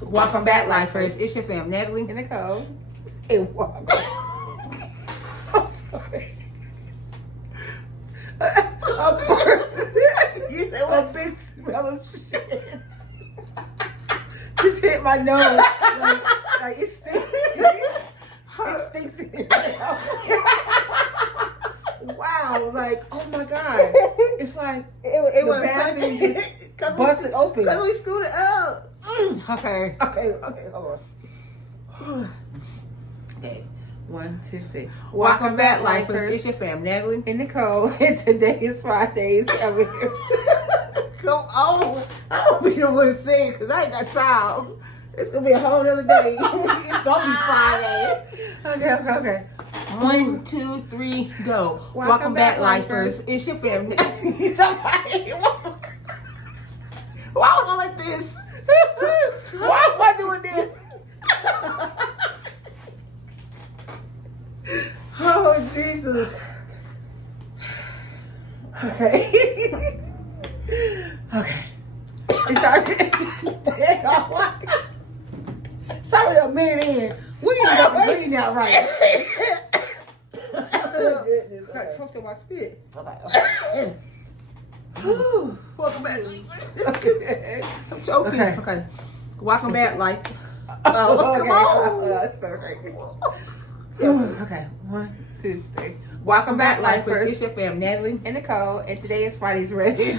Welcome back, lifers. It's your fam, Natalie. And Nicole. And welcome. I'm sorry. Of course. You said a big smell of shit. Just hit my nose. Like it stinks. It stinks in here. Wow, like, oh my God. It's like It the bathroom just busted open. Because we scooted up. Okay. Okay, hold on. Okay, 1, 2, 3. Welcome back, lifers. It's your fam, Natalie. And Nicole, and today is Fridays. Come on. I don't be the one to say it because I ain't got time. It's going to be a whole other day. It's going to be Friday. Okay. 1, 2, 3, go. Welcome back, lifers. It's your fam. Somebody. Why was I like this? Why am I doing this? Oh, Jesus. Okay. Okay. Sorry, a minute in. We ain't got the green out right. Oh, goodness. I choked on my spit. Okay. Welcome back, lifers. Okay. I'm choking. Okay. Welcome back, life. Oh, Come on. That's so great. Okay. 1, 2, 3. Welcome back, lifers. It's your fam, Natalie. And Nicole, and today is Friday's Ready.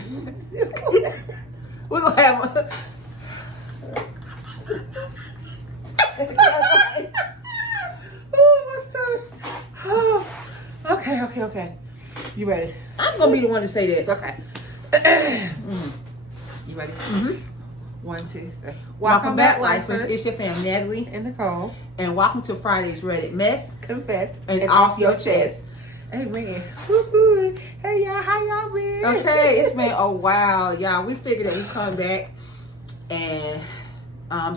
We're going to have Oh, my stomach. Oh. Okay. You ready? I'm going to be the one to say that. Okay. You ready? Mm-hmm. 1, 2, 3. Welcome back, lifers. It's your fam, Natalie. And Nicole. And welcome to Friday's Reddit Mess Confess. and Off Your Chest. Amen. Woo-hoo. Hey, y'all. How y'all been? Okay, it's been a while, y'all. We figured that we come back, and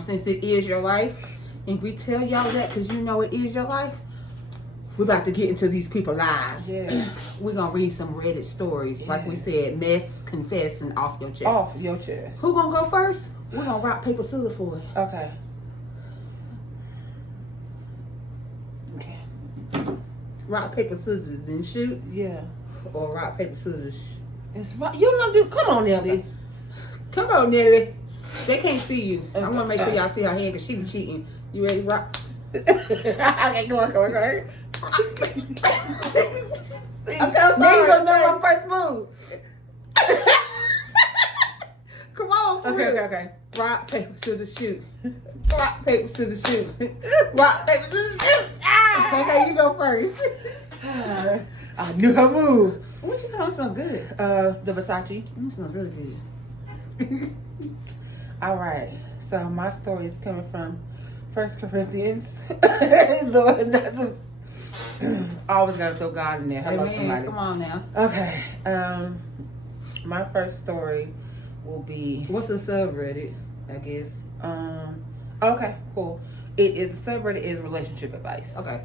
since it is your life, and we tell y'all that because you know it is your life, we're about to get into these people's lives. Yeah. We're going to read some Reddit stories. Like we said, mess, confess, and off your chest. Off your chest. Who going to go first? We're going to rock, paper, scissors for it. Okay. Rock, paper, scissors, then shoot. Yeah. Or rock, paper, scissors. It's right. You don't do. Come on, Nelly. Come on, Nelly. They can't see you. I want to make sure y'all see her hand because she be cheating. You ready? Rock. Okay, go on. Okay, I'm Now sorry. you gonna know my first move. Come on, for real. Okay. Rock, paper, scissors, shoot. Rock, paper, scissors, shoot. Rock, paper, scissors, shoot. Ah! Okay, you go first. I knew her move. What you know? It smells good. The Versace. It smells really good. All right. So my story is coming from 1 Corinthians. Lord, always gotta throw God in there. Hello, Amen. somebody. Come on now. Okay. My first story will be. What's the subreddit? I guess. Okay, cool. The subreddit is relationship advice. Okay.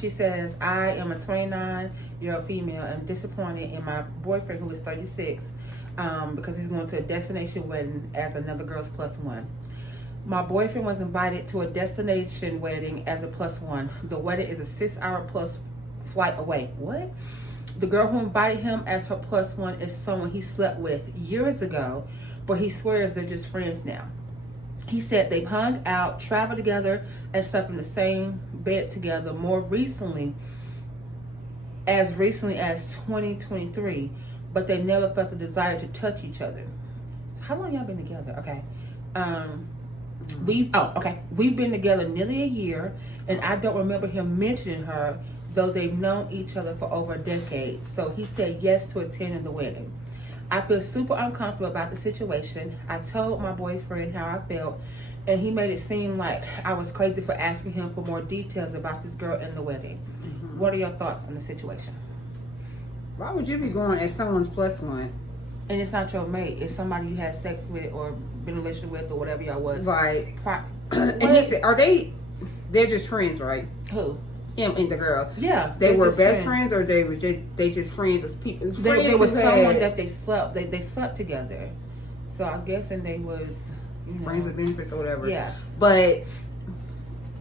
She says, I am a 29-year-old female and disappointed in my boyfriend who is 36 because he's going to a destination wedding as another girl's plus one. My boyfriend was invited to a destination wedding as a plus one. The wedding is a 6-hour plus flight away. What? The girl who invited him as her plus one is someone he slept with years ago, but he swears they're just friends now. He said they've hung out, traveled together, and slept in the same bed together more recently as 2023, but they never felt the desire to touch each other. So how long y'all been together? Okay. We've been together nearly a year, and I don't remember him mentioning her, though they've known each other for over a decade. So he said yes to attending the wedding. I feel super uncomfortable about the situation. I told my boyfriend how I felt, and he made it seem like I was crazy for asking him for more details about this girl and the wedding. Mm-hmm. What are your thoughts on the situation? Why would you be going as someone's plus one? And it's not your mate. It's somebody you had sex with or been in a relationship with or whatever y'all was. Right. And he said, they're just friends, right? Who? Him and the girl. Yeah. They were best friends, or they just friends as people. They were someone that they slept. They slept together. So I'm guessing they was you know. friends with benefits or whatever. Yeah. But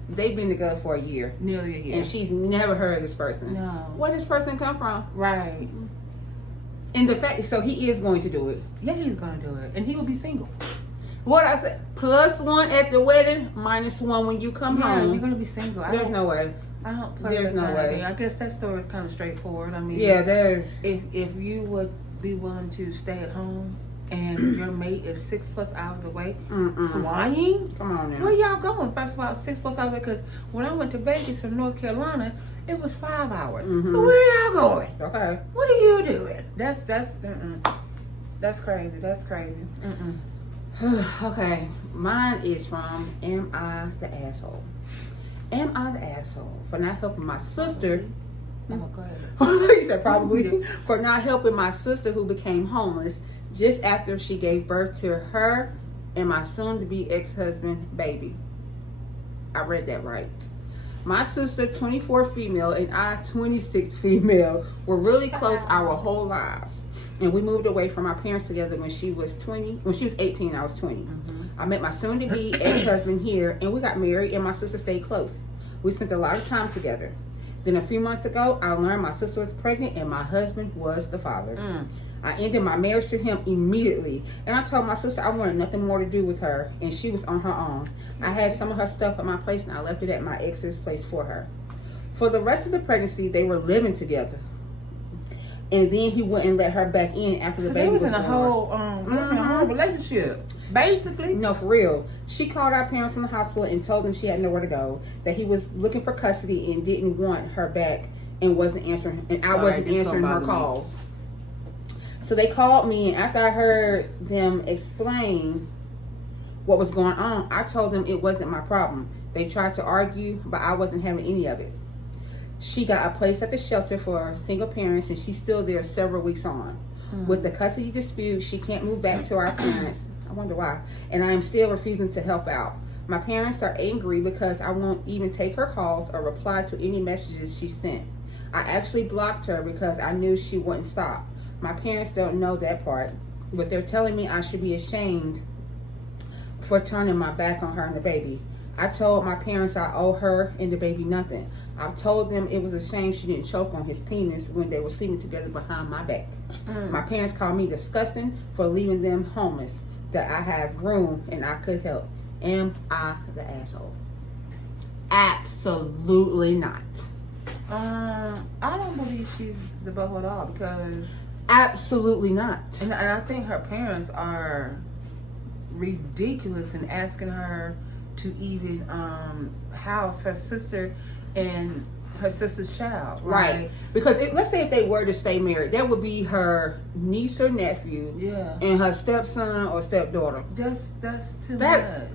they've been together for a year. Nearly a year. And she's never heard of this person. No. Where this person come from? Right. And the fact, so he is going to do it. Yeah, he's gonna do it, and he will be single. What I said, +1 at the wedding, -1 when you come Yeah, home. you're gonna be single. There's no way. I don't play there's that no kind way. of thing. I guess that story is kind of straightforward. I mean, Yeah, there's. if you would be willing to stay at home and your mate is 6+ hours away, flying. Come on Where now. y'all going? First of all, 6+ hours. Because when I went to Vegas from North Carolina, it was 5 hours. So where y'all going? Okay. What are you doing? That's crazy. That's crazy. Okay. Mine is from Am I the Asshole? Am I the asshole for not helping my sister? Oh, go ahead. You said probably. For not helping my sister who became homeless just after she gave birth to her and my soon-to-be ex-husband baby. I read that right. My sister, 24 female, and I, 26 female, were really close our whole lives. And we moved away from our parents together when she was 20. When she was 18, I was 20. I met my soon-to-be ex-husband here, and we got married, and my sister stayed close. We spent a lot of time together. Then a few months ago, I learned my sister was pregnant, and my husband was the father. I ended my marriage to him immediately, and I told my sister I wanted nothing more to do with her, and she was on her own. I had some of her stuff at my place, and I left it at my ex's place for her. For the rest of the pregnancy, they were living together. And then he wouldn't let her back in after the So baby they was was in a born. whole relationship, basically. No, for real. She called our parents from the hospital and told them she had nowhere to go, that he was looking for custody and didn't want her back and wasn't answering, and I wasn't answering her calls. So they called me, and after I heard them explain what was going on, I told them it wasn't my problem. They tried to argue, but I wasn't having any of it. She got a place at the shelter for single parents, and she's still there several weeks on. With the custody dispute, she can't move back to our parents. I wonder why. And I am still refusing to help out. My parents are angry because I won't even take her calls or reply to any messages she sent. I actually blocked her because I knew she wouldn't stop. My parents don't know that part, but they're telling me I should be ashamed for turning my back on her and the baby. I told my parents I owe her and the baby nothing. I told them it was a shame she didn't choke on his penis when they were sleeping together behind my back. My parents called me disgusting for leaving them homeless, that I have room and I could help. Am I the asshole? Absolutely not. I don't believe she's the butthole at all, because Absolutely not. and I think her parents are ridiculous in asking her to even house her sister and her sister's child. Right. Because let's say if they were to stay married, that would be her niece or nephew Yeah. and her stepson or stepdaughter. That's too That's- much.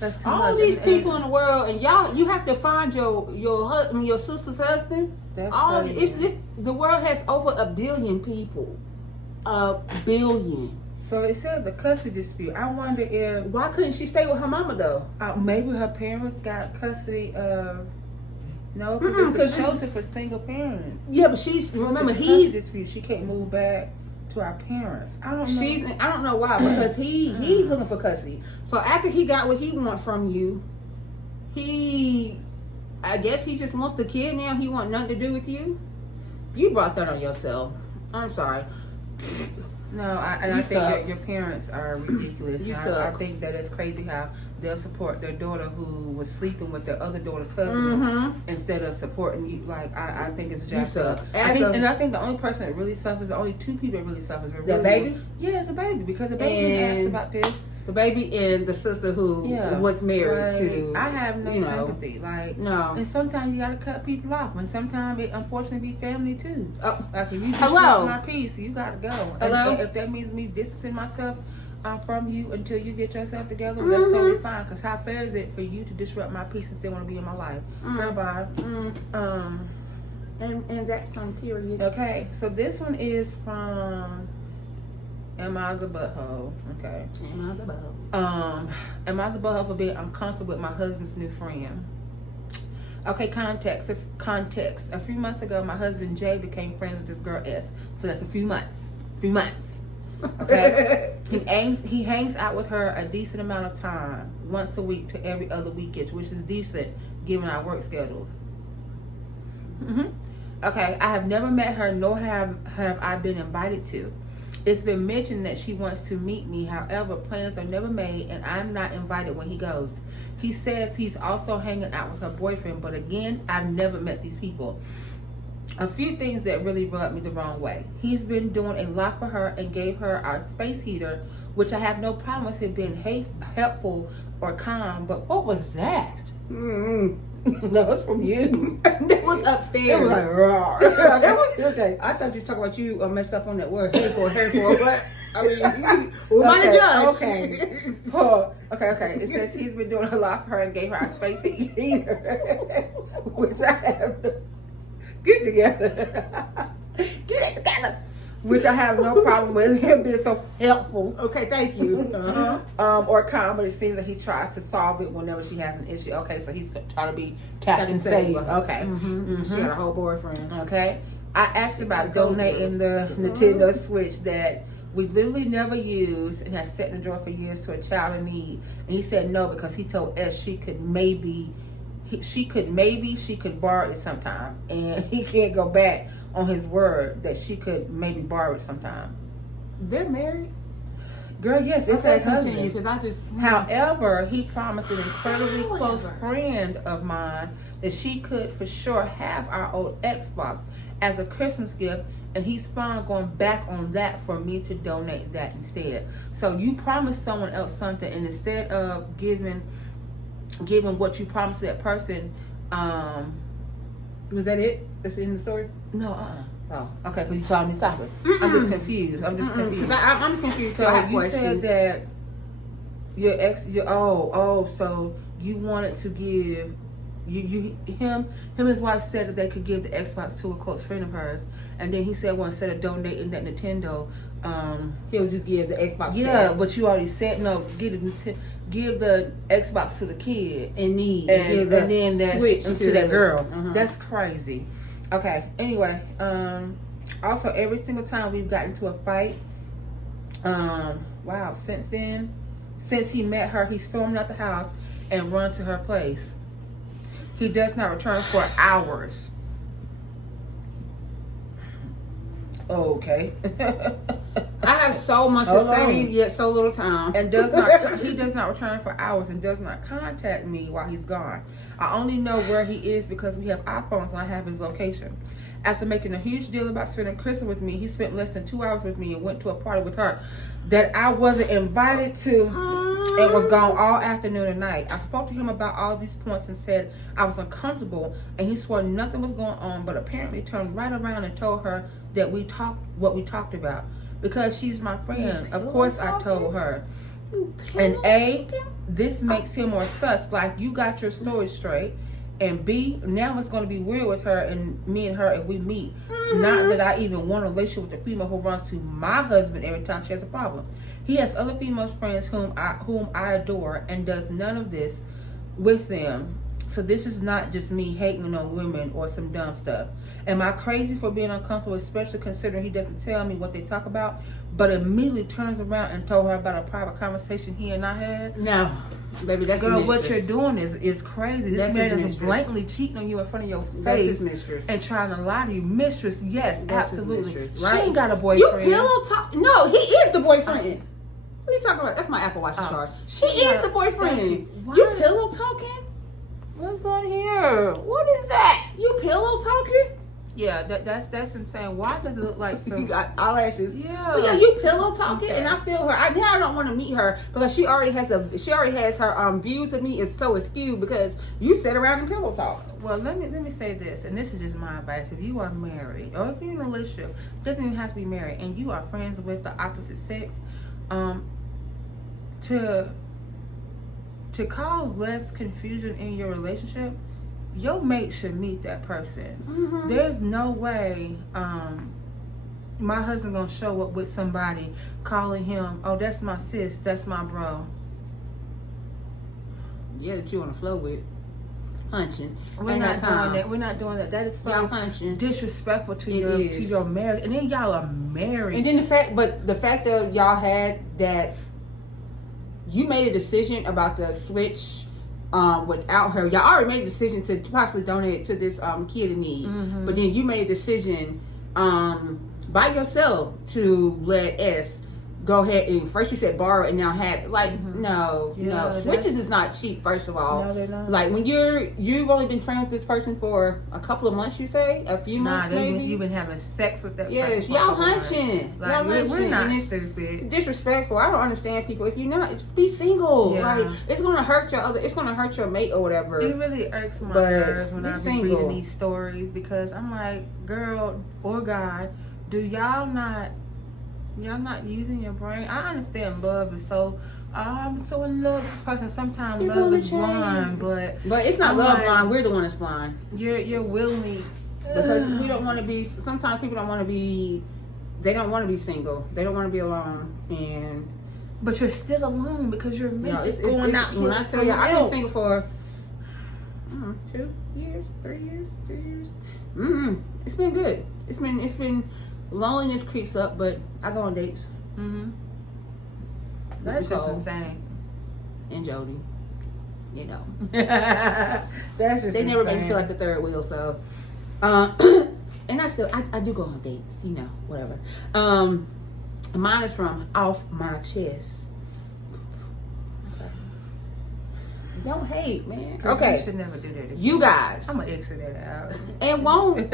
That's too All much. these And- people in the world, and y'all, you have to find your sister's husband. That's All crazy. it's the world has over 1 billion people. 1 billion. So it said the custody dispute. I wonder if Why couldn't she stay with her mama though? maybe her parents got custody of. No, because Mm-mm, it's 'cause a shelter for single parents. Yeah, but she's remember The custody he's dispute. She can't move back to our parents. I don't know. she's I don't know why, because he's looking for custody. So after he got what he want from you, I guess he just wants the kid now. He want nothing to do with you. You brought that on yourself. I'm sorry. No, I You think suck. that your parents are ridiculous. You And suck. I think that it's crazy how they'll support their daughter who was sleeping with their other daughter's husband instead of supporting you. Like I think it's just suck. I think the only person that really suffers, the only two people that really suffers, are The really, baby? Yeah, it's the baby, because the baby didn't ask And- about this. The baby and the sister who Yeah, was married like, to. I have no you know, sympathy. Like No. and sometimes you gotta cut people off, and sometimes it unfortunately be family too. Oh, Like if you just Hello? my piece, you gotta go. Hello? If that means me distancing myself from you until you get yourself together, that's totally fine. Cause how fair is it for you to disrupt my peace and still want to be in my life? Girl, bye. and that's on period. Okay, so this one is from Am I the Butthole? Okay. Am I the butthole? Am I the butthole for being uncomfortable with my husband's new friend? Okay, context. Context. A few months ago, my husband Jay became friends with this girl S. So that's a few months. Okay, he hangs out with her a decent amount of time, once a week to every other weekend, which is decent given our work schedules. Okay, I have never met her, nor have I been invited to. It's been mentioned that she wants to meet me. However, plans are never made, and I'm not invited when he goes. He says he's also hanging out with her boyfriend, but again, I've never met these people. A few things that really rubbed me the wrong way. He's been doing a lot for her and gave her our space heater, which I have no problem with him being helpful or calm, but what was that? That was from you. That was upstairs. It was like, raw. That was, okay. I thought you was talking about you messed up on that word. Hateful, but I mean, who am I to judge? Okay. Okay. It says he's been doing a lot for her and gave her a space heater, which I have to get together. Get it together. Which I have no problem with him being so helpful. Okay, thank you. Or calm, but it seems that he tries to solve it whenever she has an issue. Okay, so he's trying to be Captain Saver. Okay. She got a whole boyfriend. Okay. I asked about donating the Nintendo Switch that we literally never used and has sat in the drawer for years to a child in need. And he said no because he told us she could borrow it sometime, and he can't go back on his word that she could maybe borrow it sometime. They're married? Girl, yes, it says husband. Because I just. However, he promised an incredibly close friend of mine that she could for sure have our old Xbox as a Christmas gift, and he's fine going back on that for me to donate that instead. So you promised someone else something, and instead of giving what you promised that person, was that it? That's the end of the story? No, Oh. okay, because you told me to stop it. I'm just confused. I'm confused. I'm confused. So you said that your ex, so you wanted to give him and his wife said that they could give the Xbox to a close friend of hers, and then he said, well, instead of donating that Nintendo, he'll just give the Xbox. Yeah, but you already said no. Give the Xbox to the kid in need, and then that switch to that girl. That's crazy. Okay. Anyway, also every single time we've gotten into a fight, wow. Since he met her, he stormed out the house and run to her place. He does not return for hours. Okay. I have so much to say, yet so little time. And he does not return for hours and does not contact me while he's gone. I only know where he is because we have iPhones and I have his location. After making a huge deal about spending Christmas with me, he spent less than 2 hours with me and went to a party with her that I wasn't invited to and was gone all afternoon and night. I spoke to him about all these points and said I was uncomfortable, and he swore nothing was going on, but apparently turned right around and told her that we talked about. Because she's my friend, of course I told her. And A, this makes him more sus, like you got your story straight. And B, now it's going to be weird with her and me and her if we meet. Not that I even want a relationship with a female who runs to my husband every time she has a problem. He has other female friends whom I adore and does none of this with them. So this is not just me hating on women or some dumb stuff. Am I crazy for being uncomfortable, especially considering he doesn't tell me what they talk about, but immediately turns around and told her about a private conversation he and I had? No, baby, that's girl. The mistress. What you're doing is crazy. This man is blatantly cheating on you in front of your face. That's his mistress. And trying to lie to you. Mistress, yes, that's absolutely. His mistress, right? She ain't got a boyfriend. You pillow talk? No, he is the boyfriend. What are you talking about? That's my Apple Watch charge. He is the boyfriend. You pillow talking? What's on here? What is that? You pillow talking? Yeah, that's insane. Why does it look like some... You got eyelashes. Yeah. But yeah, you pillow talking, and I feel her. I don't want to meet her because she already has her views of me is so skewed because you sit around and pillow talk. Well, let me say this, and this is just my advice. If you are married or if you're in a relationship, doesn't even have to be married, and you are friends with the opposite sex, to cause less confusion in your relationship, your mate should meet that person. There's no way my husband gonna show up with somebody calling him, oh, that's my sis, that's my bro. Yeah, that you on the flow with. hunching. We're Ain't not got time. doing that. We're not doing that. That is Y'all so hunching. disrespectful to It your is. marriage. And then y'all are married. And then the fact that y'all had that, you made a decision about the switch without her. Y'all already made a decision to possibly donate it to this kid in need. Mm-hmm. But then you made a decision by yourself to let S go ahead and first you said borrow and now have it. Like, no. Switches is not cheap, first of all. No, they're not. Like when you've only been friends with this person for a couple of months, you say? A few months maybe? You've been having sex with that Yes, person. y'all hunching. Like, Y'all hunching. we're not And it's stupid. disrespectful. I don't understand people. If you're not, just be single. Yeah. Like it's gonna hurt it's gonna hurt your mate or whatever. It really irks my But nerves when be I be single. reading these stories because I'm like, girl or guy, do y'all not using your brain? I understand love is so. I'm so in love with this person. Sometimes You're love gonna is blind, but it's not I'm love like, blind. We're the one that's blind you're willingly because we don't want to be. Sometimes people don't want to be. They don't want to be single. They don't want to be alone. And but you're still alone because your mate is it's going out here. When I tell you, I've been else. single for 2 years, 3 years, 2 years. It's been good. It's been loneliness creeps up, but I go on dates. That's just Nicole insane. And Jody, you know, That's just they never made me insane. feel like the third wheel. So, and I do go on dates, you know, whatever. Mine is from Off My Chest. Don't hate, man. You Okay, should never do that again. you guys. I'm gonna exit that out. It won't.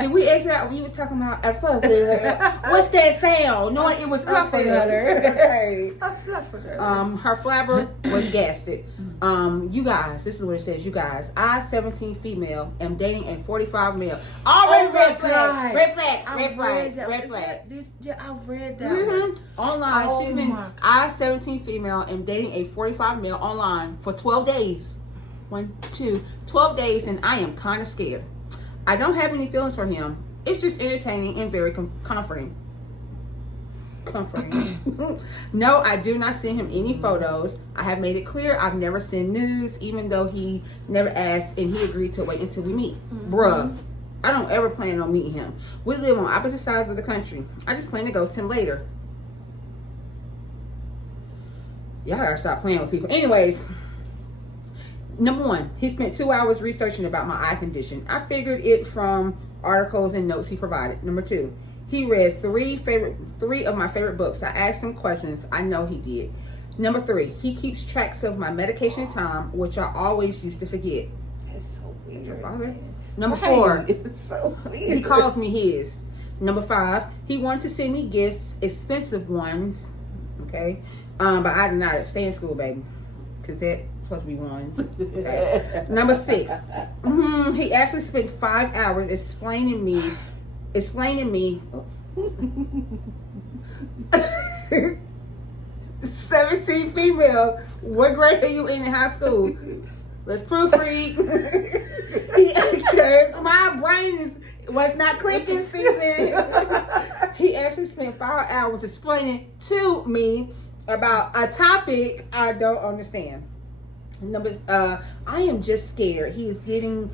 Did we exit out when you was talking about a fluffer? What's that sound? No, it was upstairs. Okay. Her flabber was gasted. You guys, this is what it says. You guys, I, 17 female, am dating a 45 male. Already red flag. Red flag. Red flag. Red flag. Yeah, I read that. One. Online, Oh she's been. my God. I, 17 female, am dating a 45 male online for 12 days. 12 days, and I am kind of scared. I don't have any feelings for him. It's just entertaining and very comforting. No, I do not send him any photos. I have made it clear I've never sent nudes, even though he never asked and he agreed to wait until we meet. Bruh, I don't ever plan on meeting him. We live on opposite sides of the country. I just plan to ghost him later. Y'all gotta stop playing with people. Anyways, number 1, he spent 2 hours researching about my eye condition. I figured it from articles and notes he provided. Number 2, he read 3 of my favorite books. I asked him questions. I know he did. Number 3, he keeps tracks of my medication time, which I always used to forget. It's so weird. Your father? Number 4, It's so weird. he calls me his. Number 5, he wanted to send me gifts, expensive ones. Okay, but I did not stay in school, baby, because that's supposed to be ones. Okay. Number 6, he actually spent 5 hours explaining me 17 female, what grade are you in high school? Let's proofread. Because my brain was not clicking, Stephen. He actually spent 5 hours explaining to me about a topic I don't understand. I am just scared. He is getting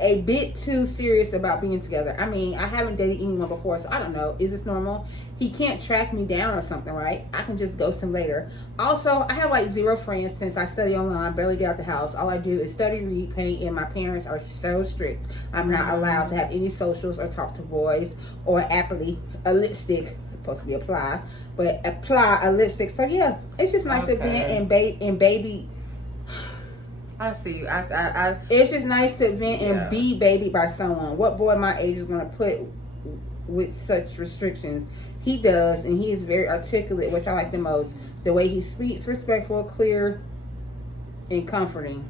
a bit too serious about being together. I mean, I haven't dated anyone before, so I don't know. Is this normal? He can't track me down or something, right? I can just ghost him later. Also, I have like 0 friends since I study online, barely get out the house. All I do is study, read, paint, and my parents are so strict. I'm not allowed to have any socials or talk to boys or apply a lipstick. Supposed to be apply a lipstick. So yeah, it's just nice to vent and baby. I see. It's just nice to vent and be babied by someone. What boy my age is going to put with such restrictions? He does, and he is very articulate, which I like the most. The way he speaks, respectful, clear, and comforting.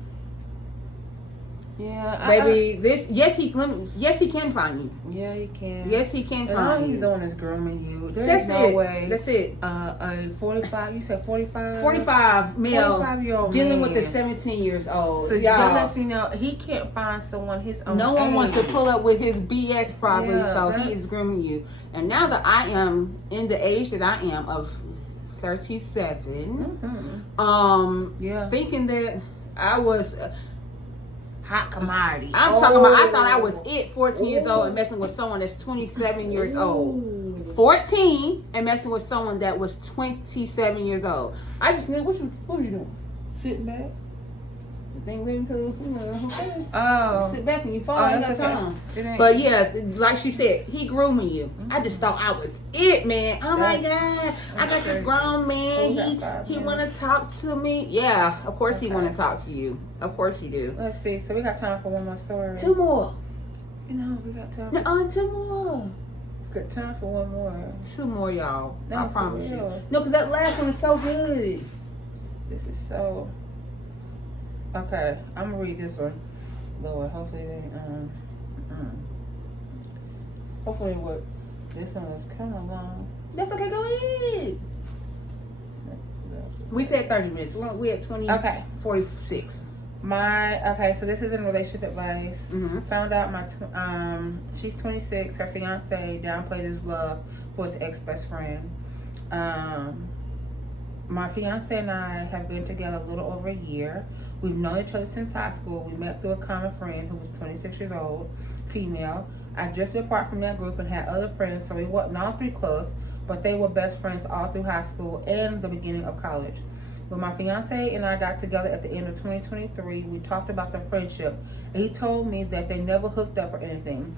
Yeah, Baby, yes, he can find you. Yeah, he can. Yes, he can And all find he's you. doing is grooming you. There's That's no it. way. That's it. A 45. You said 45. 45 male 45-year-old dealing with the man. 17 years old. So y'all, that lets me know he can't find someone his own. no one age. wants to pull up with his BS probably, Yeah, so that's- he is grooming you. And now that I am in the age that I am of 37, Yeah. thinking that I was. Hot commodity. I'm talking about. I thought I was 14 years old and messing with someone that's 27 years old. 14 and messing with someone that was 27 years old. I just knew. What was you doing? Sitting back. The thing leading to who cares? Oh. Sit back and you fall. You got that's okay. time. But yeah, like she said, he grooming you. I just thought I was it, man. Oh my God, I got this grown man. He want to talk to me. Yeah, of course he want to talk to you. Of course he do. Let's see. So we got time for one more story. 2 more. No, we got time. No, 2 more. Got time for one more. 2 more, y'all. No, I promise for you. real. No, because that last one is so good. This is so. Okay, I'm gonna read this one. Lord, hopefully they Hopefully what? this one was kind of long. That's okay. Go ahead. We said 30 minutes. We at 20. Okay. 46. So this is in relationship advice. Mm-hmm. Found out she's 26. Her fiance downplayed his love for his ex-best friend. My fiance and I have been together a little over a year. We've known each other since high school. We met through a common friend who was 26 years old, female. I drifted apart from that group and had other friends, so we weren't all 3 close, but they were best friends all through high school and the beginning of college. When my fiance and I got together at the end of 2023, we talked about their friendship, and he told me that they never hooked up or anything.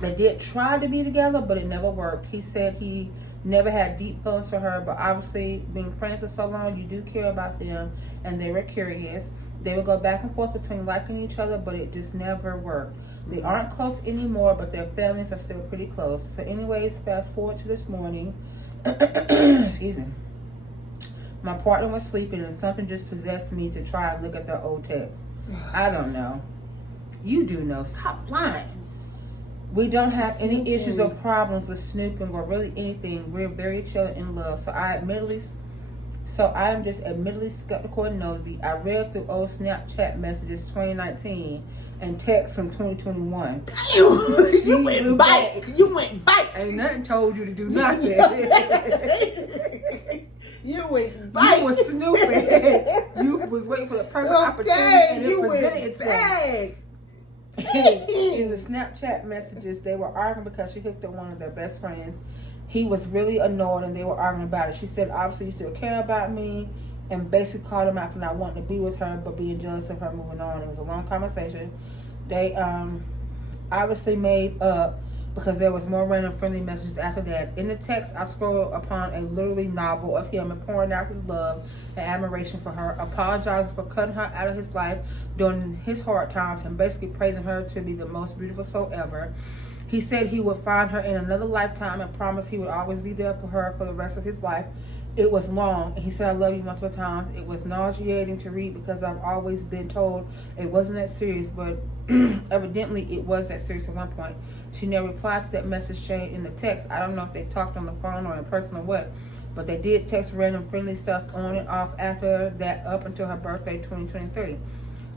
They did try to be together, but it never worked. He said he never had deep feelings for her, but obviously being friends for so long, you do care about them, and they were curious. They would go back and forth between liking each other, but it just never worked. They aren't close anymore, but their families are still pretty close. So anyways, fast forward to this morning. Excuse me. My partner was sleeping, and something just possessed me to try and look at their old texts. I don't know. You do know. Stop lying. We don't have any issues or problems with snooping or really anything. We're very chill and in love. So I am just admittedly skeptical and nosy. I read through old Snapchat messages 2019 and texts from 2021. You went bite. You went bite. Ain't nothing told you to do nothing. You went bite. You was snooping. You was waiting for the perfect opportunity, and it presented itself. In the Snapchat messages, they were arguing because she hooked up one of their best friends. He was really annoyed, and they were arguing about it. She said, obviously, you still care about me, and basically called him out for not wanting to be with her, but being jealous of her moving on. It was a long conversation. They obviously made up because there was more random friendly messages after that. In the text, I scrolled upon a literally novel of him and pouring out his love and admiration for her, apologizing for cutting her out of his life during his hard times, and basically praising her to be the most beautiful soul ever. He said he would find her in another lifetime and promised he would always be there for her for the rest of his life. It was long, and he said, I love you multiple times. It was nauseating to read because I've always been told it wasn't that serious, but evidently it was that serious at one point. She never replied to that message chain in the text. I don't know if they talked on the phone or in person or what, but they did text random friendly stuff on and off after that up until her birthday, 2023.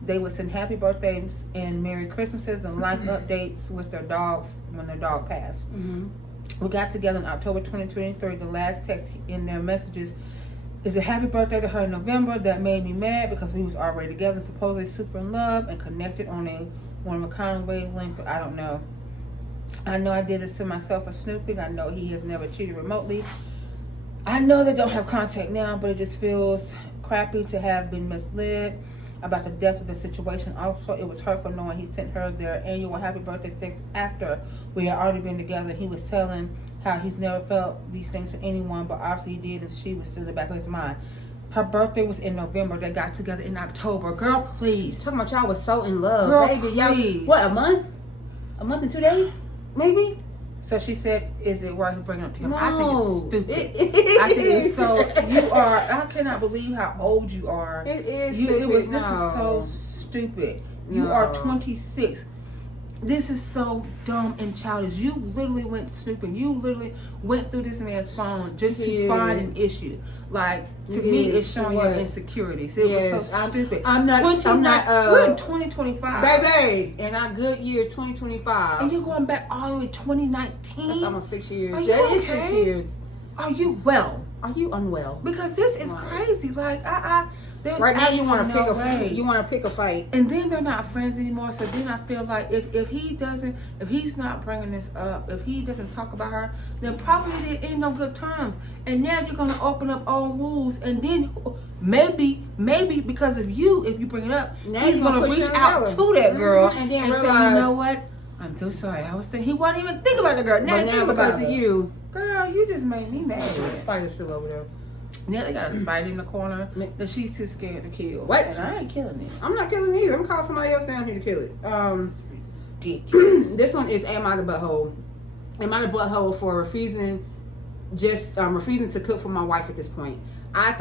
They would send happy birthdays and Merry Christmases and life updates with their dogs when their dog passed. Mm-hmm. We got together in October 2023. The last text in their messages is a happy birthday to her in November. That made me mad because we was already together, supposedly super in love and connected on a one-of-a-kind wavelength, but I don't know. I know I did this to myself for snooping. I know he has never cheated remotely. I know they don't have contact now, but it just feels crappy to have been misled about the depth of the situation. Also, it was hurtful knowing he sent her their annual happy birthday text after we had already been together. He was telling how he's never felt these things for anyone, but obviously he did, and she was still in the back of his mind. Her birthday was in November. They got together in October. Girl, please. Talking about y'all was so in love, Girl, baby. Y'all, please. what, a month? A month and 2 days? Maybe? So she said, is it worth bringing up to him? No. I think it's stupid. I think it's so, I cannot believe how old you are. It is stupid. This is so stupid. You are 26. This is so dumb and childish. You literally went snooping. You literally went through this man's phone just to find an issue. Like, to me, it's showing your insecurities. It was so stupid. I'm not, we're in 2025. Baby, in our good year, 2025. And you're going back all the way to 2019? That's almost 6 years. Are you That is okay? 6 years. Are you well? Are you unwell? Because this is crazy. Like, There's Right now, you want to absolutely no way. you want to pick a fight. And then they're not friends anymore. So then I feel like if he's not bringing this up, if he doesn't talk about her, then probably there ain't no good terms. And now you're gonna open up old wounds, and then maybe because of you, if you bring it up, Now he's he's gonna gonna push reach her out out. to that girl And then say, realize- you know what? I'm so sorry. I was thinking he wasn't even think about the girl. Now But now, think because about of her. you, Girl, you just made me mad. Spider's still over there. Now they got a spider in the corner that she's too scared to kill. What? And I ain't killing it. I'm not killing it either. I'm calling somebody else down here to kill it. Ridiculous. This one is Am I the Butthole? Am I the Butthole for refusing to cook for my wife at this point? I am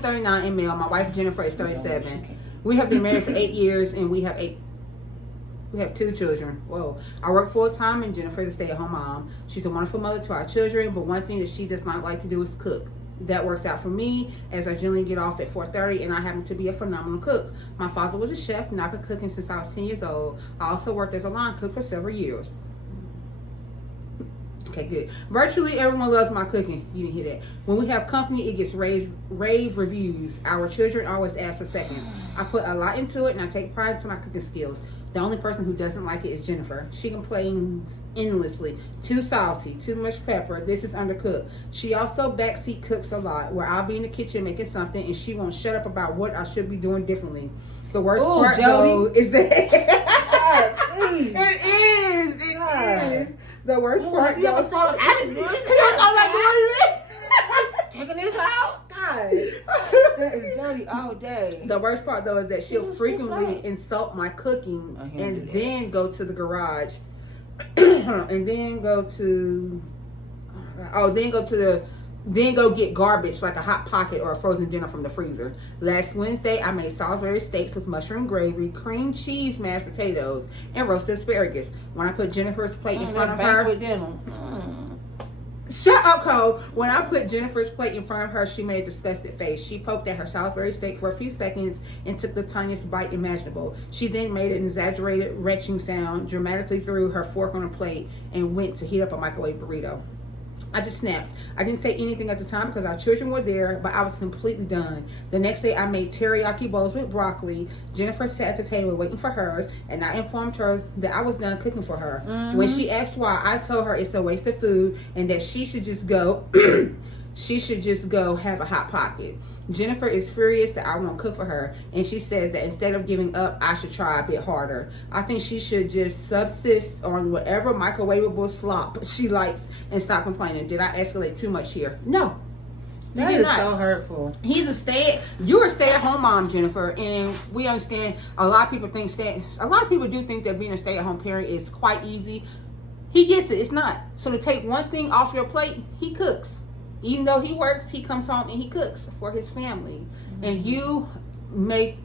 39 and male. My wife Jennifer is 37. We have been married for 8 years and we have 2 children. Whoa. I work full time and Jennifer is a stay-at-home mom. She's a wonderful mother to our children, but one thing that she does not like to do is cook. That works out for me as I generally get off at 4:30 and I happen to be a phenomenal cook. My father was a chef and I've been cooking since I was 10 years old. I also worked as a line cook for several years. Okay, good. Virtually everyone loves my cooking. You didn't hear that. When we have company, it gets rave reviews. Our children always ask for seconds. I put a lot into it and I take pride into my cooking skills. The only person who doesn't like it is Jennifer. She complains endlessly. Too salty, too much pepper, this is undercooked. She also backseat cooks a lot, where I'll be in the kitchen making something and she won't shut up about what I should be doing differently. The worst part though is that it is. The worst part though. I didn't do it. Taking this out? God. That is dirty all day. The worst part though is that she'll was so frequently funny. insult my cooking I can't do and that. then go to the garage and then go get garbage like a Hot Pocket or a frozen dinner from the freezer. Last Wednesday, I made Salisbury steaks with mushroom gravy, cream cheese, mashed potatoes, and roasted asparagus. When I put Jennifer's plate in front of her, shut up, Cole. When I put Jennifer's plate in front of her, she made a disgusted face. She poked at her Salisbury steak for a few seconds and took the tiniest bite imaginable. She then made an exaggerated retching sound, dramatically threw her fork on a plate, and went to heat up a microwave burrito. I just snapped. I didn't say anything at the time because our children were there, but I was completely done. The next day, I made teriyaki bowls with broccoli. Jennifer sat at the table waiting for hers, and I informed her that I was done cooking for her. When she asked why, I told her it's a waste of food and that she should just go have a Hot Pocket. Jennifer is furious that I won't cook for her, and she says that instead of giving up, I should try a bit harder. I think she should just subsist on whatever microwavable slop she likes and stop complaining. Did I escalate too much here? No. You That did is not. so hurtful. You're a stay-at-home mom, Jennifer, and we understand a lot of people do think that being a stay-at-home parent is quite easy. He gets it. It's not. So to take one thing off your plate, he cooks. Even though he works, he comes home and he cooks for his family. And you make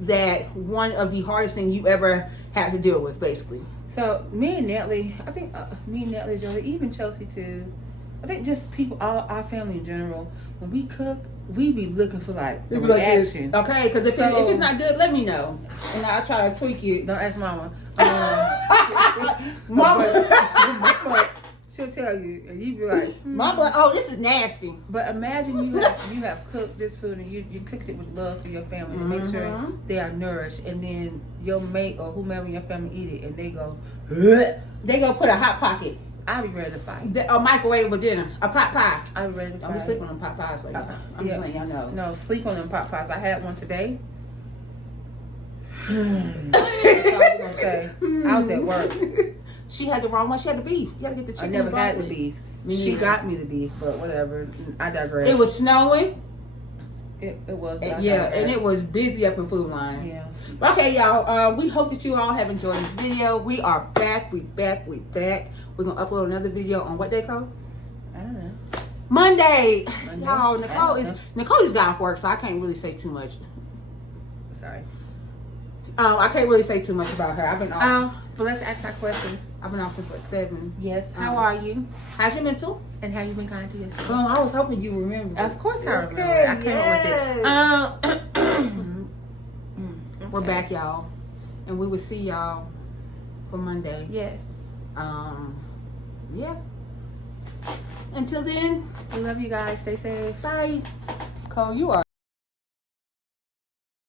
that one of the hardest things you ever have to deal with, basically. So me and Natalie, I think me and Natalie, Jolie, even Chelsea too. I think just people, all our family in general. When we cook, we be looking for like the reaction. Okay, because if it's not good, let me know, and I'll try to tweak it. Don't ask Mama. Mama. She'll tell you, and you be like, Mama, oh, this is nasty. But imagine you have cooked this food and you cooked it with love for your family to make sure they are nourished, and then your mate or whomever in your family eat it and they go, They go put a Hot Pocket, I'll be ready to fight. a microwave with dinner, a pot pie. I'll be ready to fight. I'm sleeping on pot pies, so I'm just letting y'all know. No, sleep on them pot pies. I had one today. That's all I'm gonna say. I was at work. She had the wrong one. She had the beef. You gotta get the chicken. I never had the broccoli. beef. She got me the beef, but whatever. I digress. It was snowing. It was. but I Yeah, digress. and it was busy up in Food Line. Yeah. Okay, y'all. We hope that you all have enjoyed this video. We are back. We back. We're gonna upload another video on what day, Cole? I don't know. Monday. Monday? Y'all, Nicole Okay. just got off work, so I can't really say too much. Sorry. I can't really say too much about her. I've been off. But let's ask our questions. I've been off since what, 7. Yes. How are you? How's your mental? And have you been kind to yourself? I was hoping you remember. Of course I remember. Okay, I came up with it. We're back, y'all, and we will see y'all for Monday. Yes. Yeah. Until then, We love you guys. Stay safe. bye. Cole, you are.